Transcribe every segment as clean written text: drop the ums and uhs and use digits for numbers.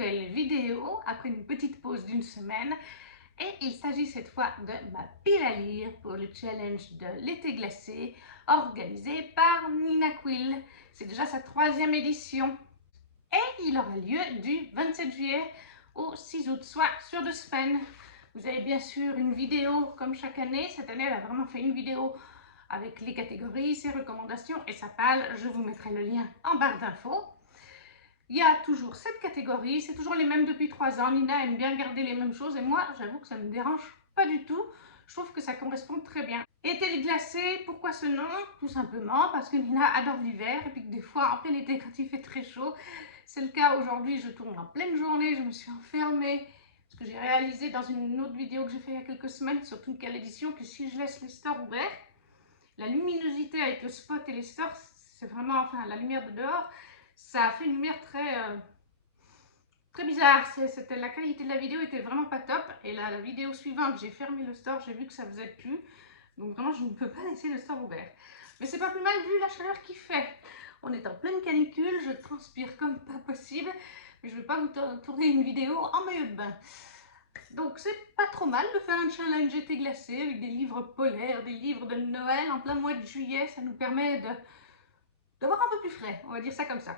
nouvelle vidéo après une petite pause d'une semaine et il s'agit cette fois de ma pile à lire pour le challenge de l'été glacé organisé par Nina Quill. C'est déjà sa 3e édition et il aura lieu du 27 juillet au 6 août, soit sur 2 semaines. Vous avez bien sûr une vidéo comme chaque année. Cette année, elle a vraiment fait une vidéo avec les catégories, ses recommandations et sa palle. Je vous mettrai le lien en barre d'infos. Il y a toujours 7 catégories, c'est toujours les mêmes depuis 3 ans. Nina aime bien garder les mêmes choses et moi, j'avoue que ça ne me dérange pas du tout. Je trouve que ça correspond très bien. Été glacé, pourquoi ce nom? Tout simplement parce que Nina adore l'hiver et puis que des fois, en plein été, quand il fait très chaud, c'est le cas aujourd'hui, je tourne en pleine journée, je me suis enfermée. Ce que j'ai réalisé dans une autre vidéo que j'ai fait il y a quelques semaines sur toute quelle édition, que si je laisse les stores ouverts, la luminosité avec le spot et les stores, c'est vraiment, enfin, la lumière de dehors, ça a fait une lumière très bizarre. La qualité de la vidéo était vraiment pas top. Et là, la vidéo suivante, j'ai fermé le store, j'ai vu que ça faisait plus. Donc vraiment, je ne peux pas laisser le store ouvert. Mais c'est pas plus mal vu la chaleur qu'il fait. On est en pleine canicule, je transpire comme pas possible. Mais je ne vais pas vous tourner une vidéo en maillot de bain. Donc c'est pas trop mal de faire un challenge été glacé avec des livres polaires, des livres de Noël en plein mois de juillet. Ça nous permet d'avoir un peu plus frais, on va dire ça comme ça.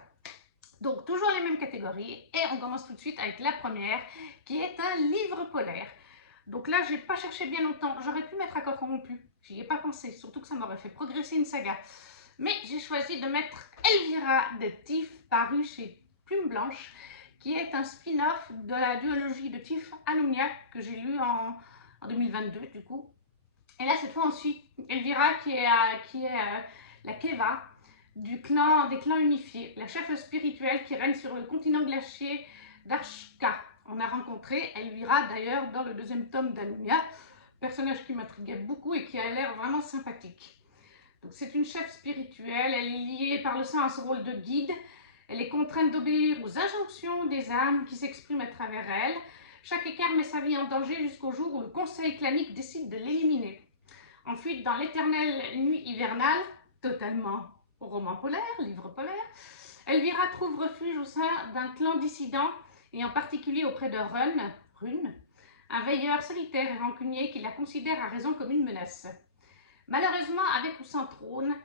Donc toujours les mêmes catégories et on commence tout de suite avec la première qui est un livre polaire. Donc là, j'ai pas cherché bien longtemps. J'aurais pu mettre Accord corrompu. J'y ai pas pensé, surtout que ça m'aurait fait progresser une saga. Mais j'ai choisi de mettre Elvira de Tiff, paru chez Plume Blanche, qui est un spin-off de la duologie de Tiff Alumnia que j'ai lu en 2022 du coup. Et là, cette fois, on suit Elvira qui est la Keva des clans unifiés, la chef spirituelle qui règne sur le continent glacier d'Arshka. On a rencontré Elvira d'ailleurs dans le 2e tome d'Alumnia, personnage qui m'intriguait beaucoup et qui a l'air vraiment sympathique. C'est une chef spirituelle, elle est liée par le sang à ce rôle de guide, elle est contrainte d'obéir aux injonctions des âmes qui s'expriment à travers elle. Chaque écart met sa vie en danger jusqu'au jour où le conseil clanique décide de l'éliminer. Ensuite, dans l'éternelle nuit hivernale, totalement roman polaire, livre polaire, Elvira trouve refuge au sein d'un clan dissident et en particulier auprès de Rune, un veilleur solitaire et rancunier qui la considère à raison comme une menace. Malheureusement, avec ou sans trône,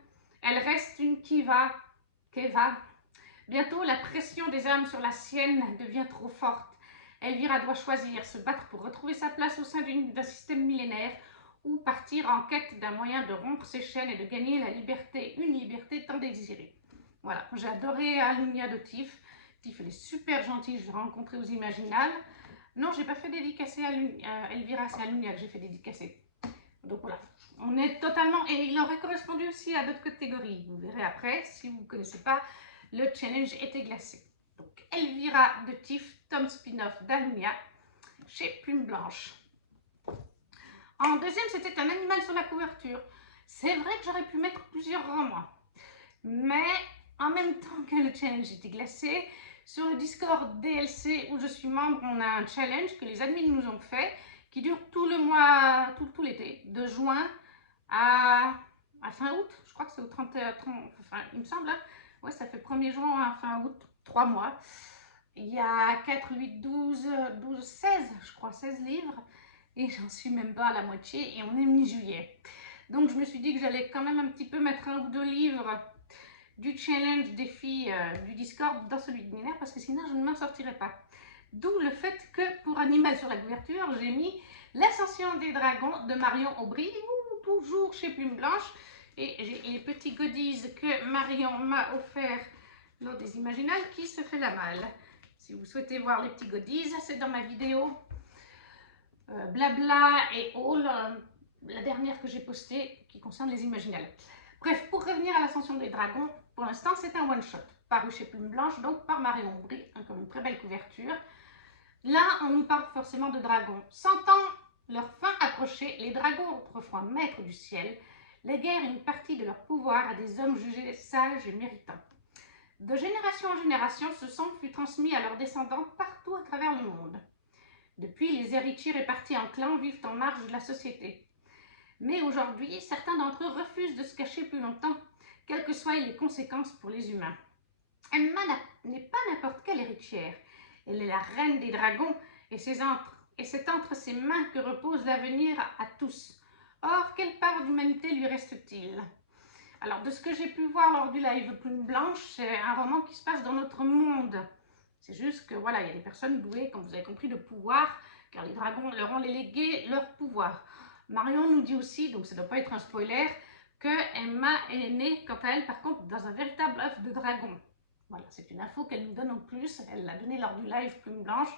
elle reste une Keva. Bientôt, la pression des âmes sur la sienne devient trop forte. Elvira doit choisir, se battre pour retrouver sa place au sein d'un système millénaire ou partir en quête d'un moyen de rompre ses chaînes et de gagner la liberté, une liberté tant désirée. Voilà, j'ai adoré Alumnia de Tiff. Tiff, elle est super gentille, je l'ai rencontrée aux Imaginales. Non, j'ai pas fait dédicacer à Elvira, c'est Alumnia que j'ai fait dédicacer. Donc voilà, on est totalement... Et il aurait correspondu aussi à d'autres catégories. Vous verrez après, si vous ne connaissez pas le challenge été glacé. Donc Elvira de Tiff, tome spin-off d'Alumnia, chez Plume Blanche. En deuxième, c'était un animal sur la couverture. C'est vrai que j'aurais pu mettre plusieurs romans. Mais en même temps que le challenge était glacé, sur le Discord DLC où je suis membre, on a un challenge que les admins nous ont fait qui dure tout le mois, tout l'été, de juin à fin août. Je crois que c'est au 30, enfin, il me semble. Hein. Ouais, ça fait 1er juin à fin août, 3 mois. Il y a 4, 8, 12, 16, je crois, 16 livres. Et j'en suis même pas à la moitié et on est mi-juillet. Donc je me suis dit que j'allais quand même un petit peu mettre 1 ou 2 livres du challenge défi du Discord dans celui de Nina parce que sinon je ne m'en sortirais pas. D'où le fait que pour Animal sur la couverture, j'ai mis L'Ascension des Dragons de Marion Aubry, toujours chez Plume Blanche. Et j'ai les petits goodies que Marion m'a offert lors des Imaginales qui se fait la malle. Si vous souhaitez voir les petits goodies, c'est dans ma vidéo Blabla et All, la dernière que j'ai postée qui concerne les Imaginales. Bref, pour revenir à l'Ascension des Dragons, pour l'instant c'est un one-shot, paru chez Plume Blanche, donc par Marion Aubry, comme une très belle couverture. Là, on nous parle forcément de dragons. Sentant leur fin approcher, les dragons autrefois maîtres du ciel léguèrent une partie de leur pouvoir à des hommes jugés sages et méritants. De génération en génération, ce sang fut transmis à leurs descendants partout à travers le monde. Depuis, les héritiers répartis en clans vivent en marge de la société. Mais aujourd'hui, certains d'entre eux refusent de se cacher plus longtemps, quelles que soient les conséquences pour les humains. Emma n'est pas n'importe quelle héritière. Elle est la reine des dragons et c'est entre ses mains que repose l'avenir à tous. Or, quelle part d'humanité lui reste-t-il? Alors, de ce que j'ai pu voir lors du live Plume Blanche, c'est un roman qui se passe dans notre monde. C'est juste que, voilà, il y a des personnes douées, comme vous avez compris, de pouvoir, car les dragons leur ont légué leur pouvoir. Marion nous dit aussi, donc ça ne doit pas être un spoiler, que Emma est née, quant à elle, par contre, dans un véritable œuf de dragon. Voilà, c'est une info qu'elle nous donne en plus. Elle l'a donnée lors du live Plume Blanche.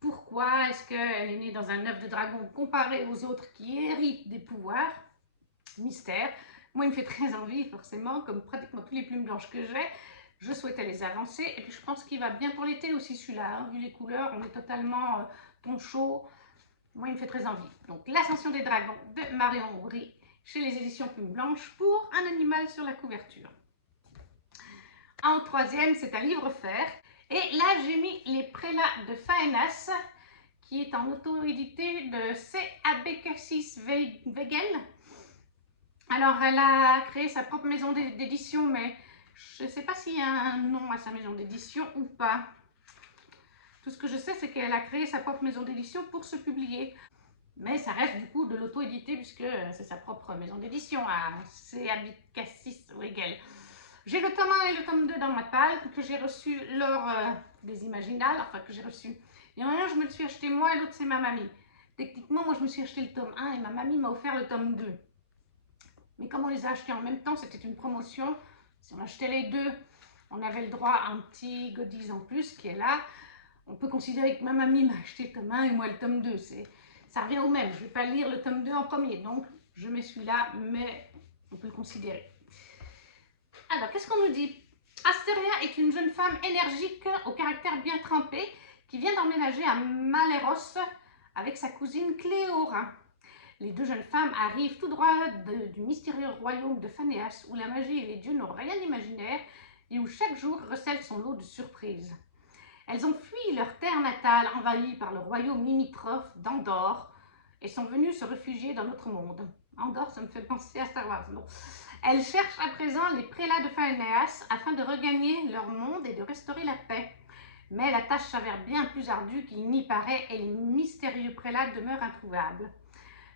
Pourquoi est-ce qu'elle est née dans un œuf de dragon comparé aux autres qui héritent des pouvoirs? Mystère. Moi, il me fait très envie, forcément, comme pratiquement tous les plumes blanches que j'ai. Je souhaitais les avancer. Et puis, je pense qu'il va bien pour l'été aussi, celui-là. Hein. Vu les couleurs, on est totalement ton chaud. Moi, il me fait très envie. Donc, L'Ascension des dragons de Marion Aubry chez les éditions Plume Blanche pour un animal sur la couverture. En troisième, c'est un livre offert. Et là, j'ai mis Les Prélats de Faenas, qui est en auto-édité de C. Abécassis Weigel. Alors, elle a créé sa propre maison d'édition, mais je ne sais pas s'il y a un nom à sa maison d'édition ou pas. Tout ce que je sais, c'est qu'elle a créé sa propre maison d'édition pour se publier. Mais ça reste du coup de l'auto-édité, puisque c'est sa propre maison d'édition, c'est Abécassis Weigel. J'ai le tome 1 et le tome 2 dans ma palle, que j'ai reçu lors des Imaginales, enfin que j'ai reçu. Il y en a un, je me le suis acheté moi, et l'autre, c'est ma mamie. Techniquement, moi, je me suis acheté le tome 1 et ma mamie m'a offert le tome 2. Mais comme on les a achetés en même temps, c'était une promotion. Si on achetait les deux, on avait le droit à un petit goodies en plus qui est là. On peut considérer que ma mamie m'a acheté le tome 1 et moi le tome 2. Ça revient au même. Je ne vais pas lire le tome 2 en premier. Donc, je mets celui-là, mais on peut le considérer. Alors, qu'est-ce qu'on nous dit? Astéria est une jeune femme énergique, au caractère bien trempé, qui vient d'emménager à Maléros avec sa cousine Cléora. Les deux jeunes femmes arrivent tout droit du mystérieux royaume de Phanéas, où la magie et les dieux n'ont rien d'imaginaire et où chaque jour recèle son lot de surprises. Elles ont fui leur terre natale, envahie par le royaume limitrophe d'Andorre, et sont venues se réfugier dans notre monde. Andorre, ça me fait penser à Star Wars. Bon. Elles cherchent à présent les prélats de Phanéas afin de regagner leur monde et de restaurer la paix. Mais la tâche s'avère bien plus ardue qu'il n'y paraît et les mystérieux prélats demeurent introuvables.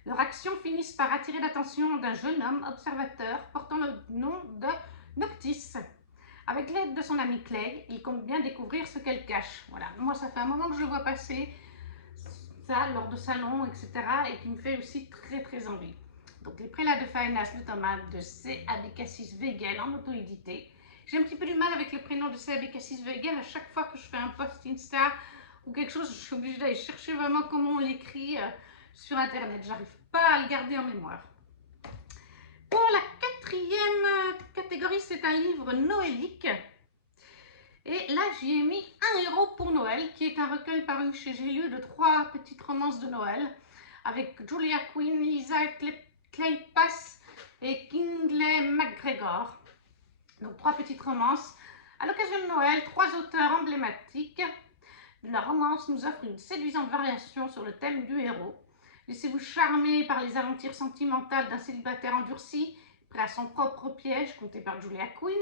Leurs actions finissent par attirer l'attention d'un jeune homme observateur portant le nom de Noctis. Avec l'aide de son ami Clay, il compte bien découvrir ce qu'elle cache. Voilà, moi ça fait un moment que je le vois passer, ça, lors de salons, etc. et qui me fait aussi très très envie. Donc Les Prélats de Phaénas, le tome 1 de C. Abécassis Weigel en auto-édité. J'ai un petit peu du mal avec le prénom de C. Abécassis Weigel. À chaque fois que je fais un post Insta ou quelque chose, je suis obligée d'aller chercher vraiment comment on l'écrit sur internet. J'arrive pas à le garder en mémoire. Pour la quatrième catégorie, c'est un livre noélique. Et là, j'y ai mis Un héros pour Noël, qui est un recueil paru chez J'ai lu de 3 petites romances de Noël, avec Julia Quinn, Lisa Kleypas et Kingsley MacGregor. Donc 3 petites romances. À l'occasion de Noël, 3 auteurs emblématiques. La romance nous offre une séduisante variation sur le thème du héros. Laissez-vous charmer par les aventures sentimentales d'un célibataire endurci, prêt à son propre piège, conté par Julia Quinn.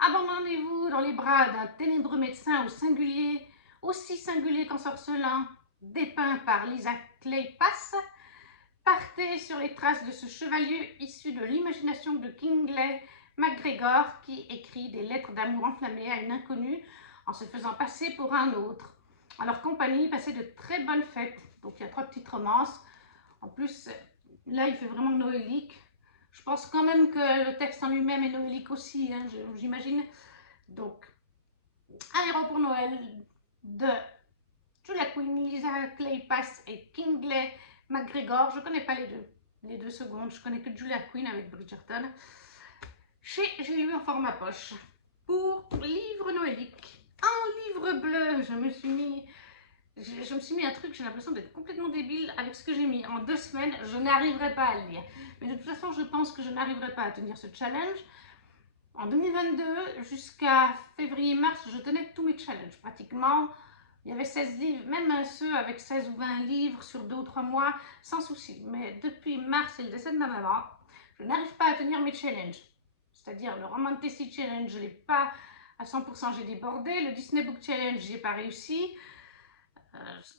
Abandonnez-vous dans les bras d'un ténébreux médecin aussi singulier qu'ensorcelant, dépeint par Lisa Kleypas. Partez sur les traces de ce chevalier issu de l'imagination de Kingsley MacGregor qui écrit des lettres d'amour enflammées à une inconnue en se faisant passer pour un autre. À leur compagnie, passez de très bonnes fêtes. Donc il y a 3 petites romances. En plus, là il fait vraiment noélique. Je pense quand même que le texte en lui-même est noélique aussi, hein, j'imagine. Donc, Un héros pour Noël de Julia Quinn, Lisa Kleypas et Kingsley MacGregor. Je ne connais pas les deux secondes. Je connais que Julia Quinn avec Bridgerton. J'ai lu en format poche. Pour livre noélique, en livre bleu, je me suis mis un truc, j'ai l'impression d'être complètement débile avec ce que j'ai mis. En 2 semaines, je n'arriverai pas à le lire. Mais de toute façon, je pense que je n'arriverai pas à tenir ce challenge. En 2022, jusqu'à février-mars, je tenais tous mes challenges pratiquement. Il y avait 16 livres, même ceux avec 16 ou 20 livres sur 2 ou 3 mois, sans souci. Mais depuis mars et le décès de ma maman, je n'arrive pas à tenir mes challenges. C'est-à-dire le Romantasy Challenge, je ne l'ai pas à 100% j'ai débordé. Le Disney Book Challenge, j'ai pas réussi.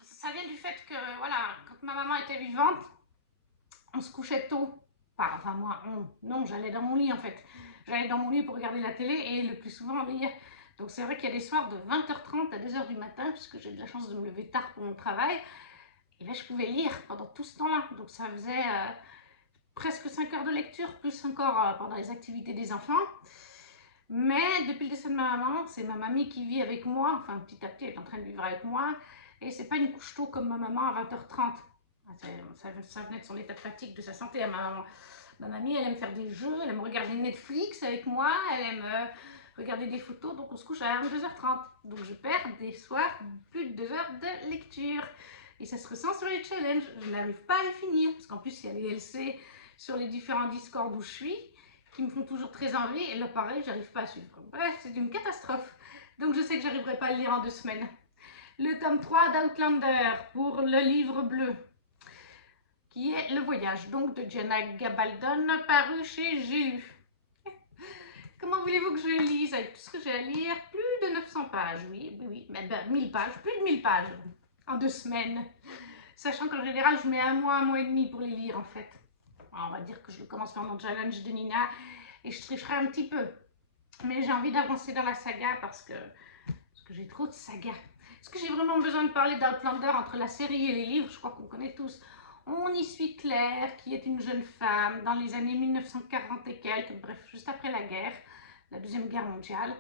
Ça vient du fait que, voilà, quand ma maman était vivante, on se couchait tôt. Enfin, moi, non, j'allais dans mon lit en fait. J'allais dans mon lit pour regarder la télé et le plus souvent lire. Donc c'est vrai qu'il y a des soirs de 20h30 à 2h du matin, puisque j'ai de la chance de me lever tard pour mon travail. Et là, je pouvais lire pendant tout ce temps-là. Donc ça faisait presque 5 heures de lecture, plus encore pendant les activités des enfants. Mais depuis le décès de ma maman, c'est ma mamie qui vit avec moi. Enfin, petit à petit, elle est en train de vivre avec moi. Et c'est pas une couche tôt comme ma maman à 20h30. Ça venait de son état de fatigue, de sa santé à ma maman. Ma mamie, elle aime faire des jeux, elle aime regarder Netflix avec moi, elle aime regarder des photos, donc on se couche à 22h30. Donc je perds des soirs plus de 2 heures de lecture. Et ça se ressent sur les challenges. Je n'arrive pas à les finir, parce qu'en plus, il y a les LC sur les différents Discord où je suis, qui me font toujours très envie, et là, pareil, j'arrive pas à suivre. Bref, c'est une catastrophe. Donc je sais que j'arriverai pas à le lire en 2 semaines. Le tome 3 d'Outlander pour le livre bleu, qui est Le Voyage, donc de Jenna Gabaldon, paru chez J'ai lu. Comment voulez-vous que je lise avec tout ce que j'ai à lire? Plus de 900 pages, oui, mais ben, 1000 pages, plus de 1000 pages en 2 semaines. Sachant qu'en général, je mets un mois et demi pour les lire en fait. Alors, on va dire que je le commence par mon challenge de Nina et je tricherai un petit peu. Mais j'ai envie d'avancer dans la saga parce que j'ai trop de sagas. Est-ce que j'ai vraiment besoin de parler d'Outlander entre la série et les livres? Je crois qu'on connaît tous. On y suit Claire, qui est une jeune femme dans les années 1940 et quelques, bref, juste après la guerre, la Deuxième Guerre mondiale.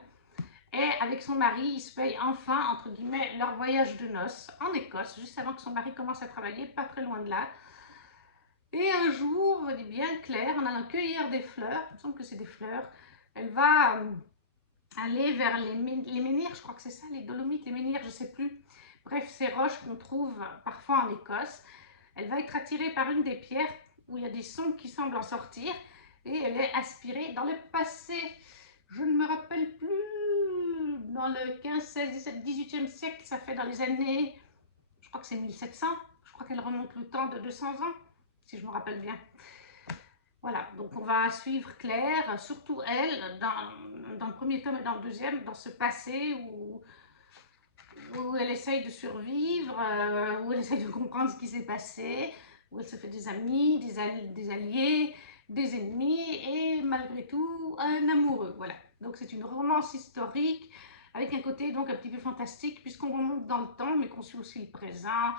Et avec son mari, ils se payent enfin, entre guillemets, leur voyage de noces en Écosse, juste avant que son mari commence à travailler, pas très loin de là. Et un jour, eh bien, Claire, en allant cueillir des fleurs, il me semble que c'est des fleurs, elle va aller vers les menhirs, je crois que c'est ça, les Dolomites, les menhirs, je ne sais plus. Bref, ces roches qu'on trouve parfois en Écosse. Elle va être attirée par une des pierres où il y a des sons qui semblent en sortir et elle est aspirée dans le passé. Je ne me rappelle plus, dans le 15, 16, 17, 18e siècle, ça fait dans les années, je crois que c'est 1700, je crois qu'elle remonte le temps de 200 ans, si je me rappelle bien. Voilà, donc on va suivre Claire, surtout elle, dans le premier tome et dans le deuxième, dans ce passé où elle essaye de survivre, où elle essaye de comprendre ce qui s'est passé, où elle se fait des amis, des alliés, des ennemis et malgré tout un amoureux. Voilà, donc c'est une romance historique avec un côté donc un petit peu fantastique puisqu'on remonte dans le temps mais qu'on suit aussi le présent.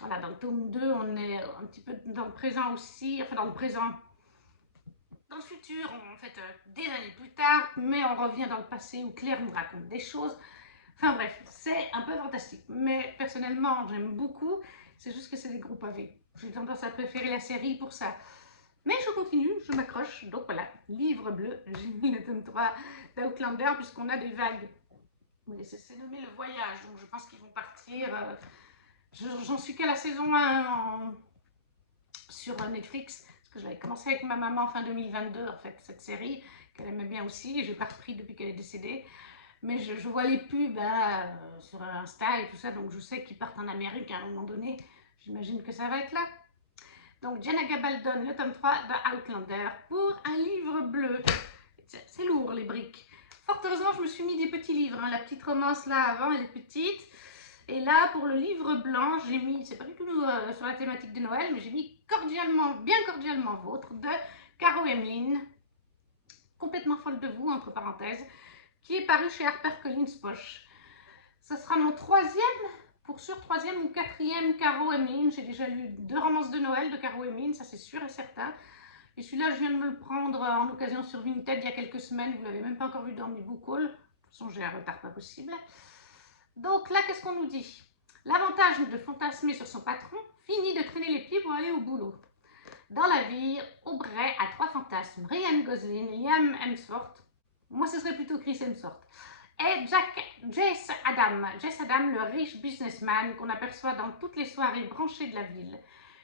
Voilà, dans le tome 2, on est un petit peu dans le présent aussi, enfin dans le présent, dans le futur, en fait, des années plus tard, mais on revient dans le passé où Claire nous raconte des choses. Enfin bref, c'est un peu fantastique, mais personnellement, j'aime beaucoup. C'est juste que c'est des gros pavés. J'ai tendance à préférer la série pour ça. Mais je continue, je m'accroche. Donc voilà, livre bleu, j'ai mis le tome 3 d'Outlander puisqu'on a des vagues. C'est nommé Le Voyage, donc je pense qu'ils vont partir. J'en suis qu'à la saison 1 sur Netflix, parce que j'avais commencé avec ma maman fin 2022, en fait, cette série, qu'elle aimait bien aussi, et j'ai pas repris depuis qu'elle est décédée. Mais je vois les pubs sur Insta et tout ça, donc je sais qu'ils partent en Amérique à un moment donné. J'imagine que ça va être là. Donc Jenna Gabaldon, le tome 3 de Outlander, pour un livre bleu. C'est lourd les briques. Fort heureusement, je me suis mis des petits livres. Hein. La petite romance là avant, elle est petite. Et là, pour le livre blanc, j'ai mis, c'est pas du tout sur la thématique de Noël, mais j'ai mis cordialement, bien cordialement vôtre, de Caro Emeline, complètement folle de vous, entre parenthèses, qui est paru chez HarperCollins Poche. Ce sera mon troisième ou quatrième Caro Emeline. J'ai déjà lu 2 romances de Noël de Caro Emeline, ça c'est sûr et certain. Et celui-là, je viens de me le prendre en occasion sur Vinted il y a quelques semaines. Vous ne l'avez même pas encore vu dans mes book hauls. De toute façon, j'ai un retard pas possible. Donc là, qu'est-ce qu'on nous dit? L'avantage de fantasmer sur son patron, finit de traîner les pieds pour aller au boulot. Dans la vie, Aubrey a 3 fantasmes. Ryan Gosling, Liam Hemsworth, moi ce serait plutôt Chris Hemsworth, et Jess Adam, le riche businessman qu'on aperçoit dans toutes les soirées branchées de la ville.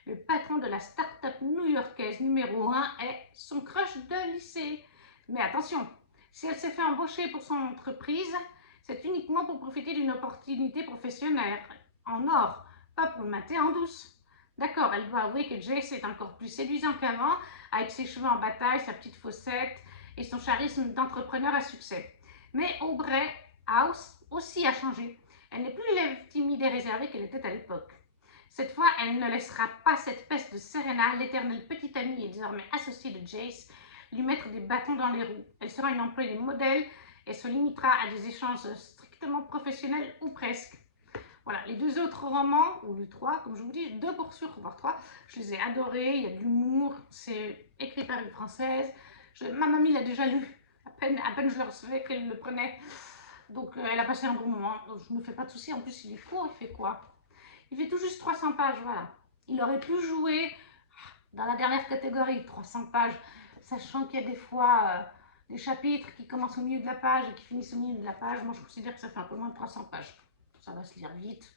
Le patron de la start-up new-yorkaise numéro 1 est son crush de lycée. Mais attention, si elle s'est fait embaucher pour son entreprise, c'est uniquement pour profiter d'une opportunité professionnelle en or, pas pour le mater en douce. D'accord, elle doit avouer que Jess est encore plus séduisant qu'avant, avec ses cheveux en bataille, sa petite fossette et son charisme d'entrepreneur à succès. Mais Aubrey House aussi a changé. Elle n'est plus l'élève timide et réservée qu'elle était à l'époque. Cette fois, elle ne laissera pas cette peste de Serena, l'éternelle petite amie et désormais associée de Jace, lui mettre des bâtons dans les roues. Elle sera une employée modèle et se limitera à des échanges strictement professionnels ou presque. Voilà, les deux autres romans, ou les trois, comme je vous dis, deux pour sûr, voire trois, je les ai adorés, il y a de l'humour, c'est écrit par une Française. Ma mamie l'a déjà lu, à peine je le recevais qu'elle le prenait. Donc elle a passé un bon moment, donc je ne me fais pas de soucis. En plus, il est court, il fait quoi? Il fait tout juste 300 pages, voilà. Il aurait pu jouer dans la dernière catégorie, 300 pages, sachant qu'il y a des fois des chapitres qui commencent au milieu de la page et qui finissent au milieu de la page. Moi, je considère que ça fait un peu moins de 300 pages. Ça va se lire vite.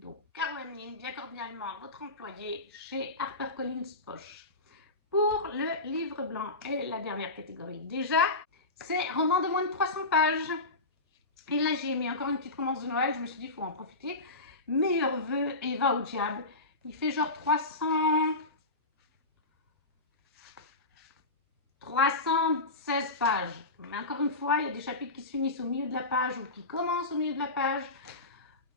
Donc, Carole Nin, bien cordialement, votre employé chez HarperCollins Poche. Pour le livre blanc et la dernière catégorie, déjà, c'est roman de moins de 300 pages. Et là, j'ai mis encore une petite romance de Noël. Je me suis dit, il faut en profiter. Meilleurs vœux, Eva au diable. Il fait genre 316 pages. Mais encore une fois, il y a des chapitres qui se finissent au milieu de la page ou qui commencent au milieu de la page.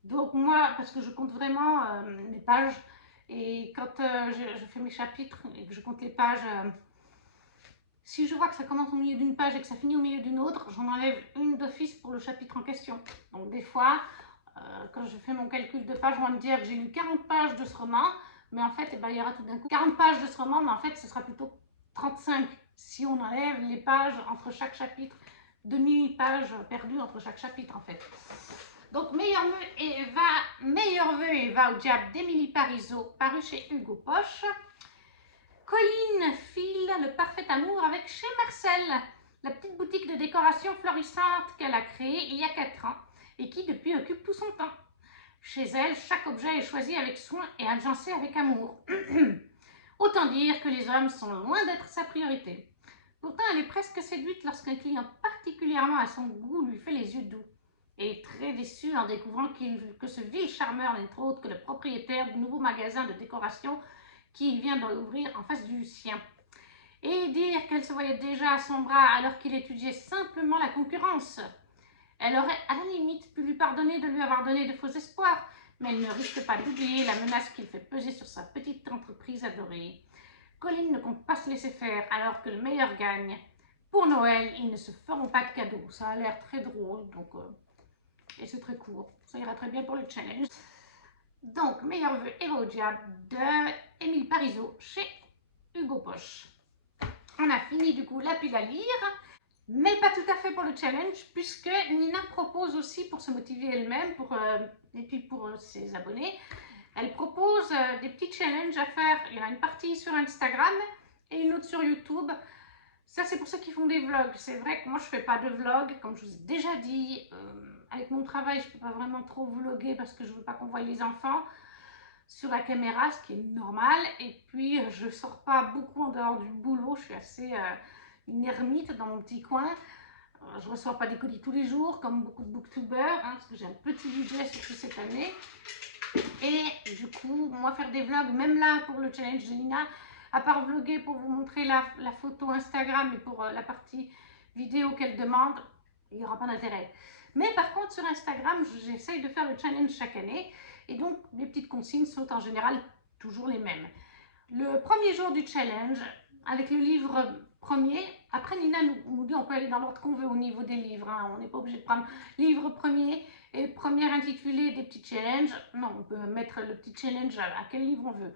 Donc moi, parce que je compte vraiment mes pages, et quand je fais mes chapitres et que je compte les pages, si je vois que ça commence au milieu d'une page et que ça finit au milieu d'une autre, j'en enlève une d'office pour le chapitre en question. Donc des fois, quand je fais mon calcul de pages, on va me dire que j'ai lu 40 pages de ce roman, mais en fait, il y aura tout d'un coup 40 pages de ce roman, mais en fait, ce sera plutôt 35 si on enlève les pages entre chaque chapitre, demi-page perdue entre chaque chapitre en fait. Donc, Meilleur vœu et va au diable d'Émilie Parizeau, paru chez Hugo Poche. Colline file le parfait amour avec chez Marcel, la petite boutique de décoration florissante qu'elle a créée il y a 4 ans et qui depuis occupe tout son temps. Chez elle, chaque objet est choisi avec soin et agencé avec amour. Autant dire que les hommes sont loin d'être sa priorité. Pourtant, elle est presque séduite lorsqu'un client particulièrement à son goût lui fait les yeux doux. Et est très déçue en découvrant que ce vil charmeur n'est autre que le propriétaire du nouveau magasin de décoration qui vient d'ouvrir en face du sien. Et dire qu'elle se voyait déjà à son bras alors qu'il étudiait simplement la concurrence. Elle aurait à la limite pu lui pardonner de lui avoir donné de faux espoirs, mais elle ne risque pas d'oublier la menace qu'il fait peser sur sa petite entreprise adorée. Colline ne compte pas se laisser faire alors que le meilleur gagne. Pour Noël, ils ne se feront pas de cadeaux. Ça a l'air très drôle, donc et c'est très court. Ça ira très bien pour le challenge. Donc, Meilleur vœu Eva au diable de Émile Parizeau chez Hugo Poche. On a fini du coup la pile à lire, mais pas tout à fait pour le challenge, puisque Nina propose aussi pour se motiver elle-même, et puis pour ses abonnés, elle propose des petits challenges à faire. Il y en a une partie sur Instagram et une autre sur YouTube. Ça, c'est pour ceux qui font des vlogs. C'est vrai que moi, je ne fais pas de vlog, comme je vous ai déjà dit. Avec mon travail, je ne peux pas vraiment trop vlogger parce que je ne veux pas qu'on voie les enfants sur la caméra, ce qui est normal. Et puis, je ne sors pas beaucoup en dehors du boulot. Je suis assez une ermite dans mon petit coin. Je ne reçois pas des colis tous les jours, comme beaucoup de booktubers, parce que j'ai un petit budget, surtout cette année. Et du coup, moi, faire des vlogs, même là, pour le challenge de Nina, à part vlogger pour vous montrer la photo Instagram et pour la partie vidéo qu'elle demande, il n'y aura pas d'intérêt. Mais par contre, sur Instagram, j'essaye de faire le challenge chaque année. Et donc, les petites consignes sont en général toujours les mêmes. Le premier jour du challenge, avec le livre premier, après Nina nous dit on peut aller dans l'ordre qu'on veut au niveau des livres. On n'est pas obligé de prendre livre premier et première intitulé des petits challenges. Non, on peut mettre le petit challenge à quel livre on veut.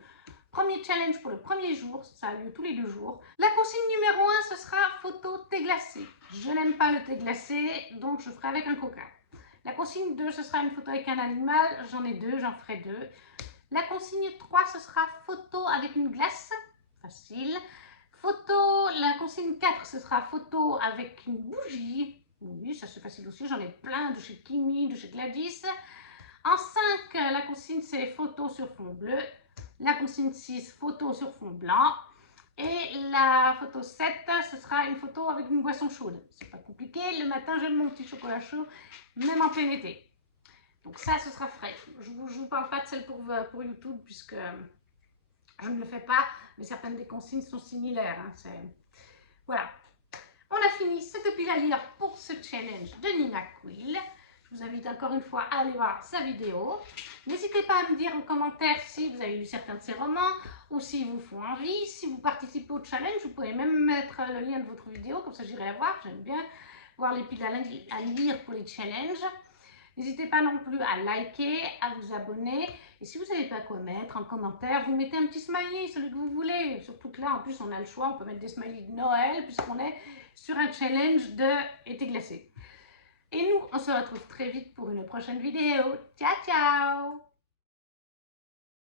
Premier challenge pour le premier jour, ça a lieu tous les 2 jours. La consigne numéro 1, ce sera photo thé glacé. Je n'aime pas le thé glacé, donc je ferai avec un coca. La consigne 2, ce sera une photo avec un animal. J'en ai 2, j'en ferai 2. La consigne 3, ce sera photo avec une glace. Facile. La consigne 4, ce sera photo avec une bougie. Oui, ça c'est facile aussi. J'en ai plein de chez Kimi, de chez Gladys. En 5, la consigne c'est photo sur fond bleu. La consigne 6, photo sur fond blanc. Et la photo 7, ce sera une photo avec une boisson chaude. C'est pas compliqué. Le matin, j'aime mon petit chocolat chaud, même en plein été. Donc ça, ce sera frais. Je ne vous parle pas de celle pour YouTube, puisque je ne le fais pas, mais certaines des consignes sont similaires. Voilà. On a fini cette pile à lire pour ce challenge de Nina Quill. Je vous invite encore une fois à aller voir sa vidéo. N'hésitez pas à me dire en commentaire si vous avez lu certains de ses romans ou s'ils vous font envie. Si vous participez au challenge, vous pouvez même mettre le lien de votre vidéo, comme ça j'irai la voir. J'aime bien voir les piles à lire pour les challenges. N'hésitez pas non plus à liker, à vous abonner. Et si vous ne savez pas quoi mettre en commentaire, vous mettez un petit smiley, celui que vous voulez. Surtout que là, en plus, on a le choix. On peut mettre des smileys de Noël puisqu'on est sur un challenge de été glacé. Et nous, on se retrouve très vite pour une prochaine vidéo. Ciao, ciao!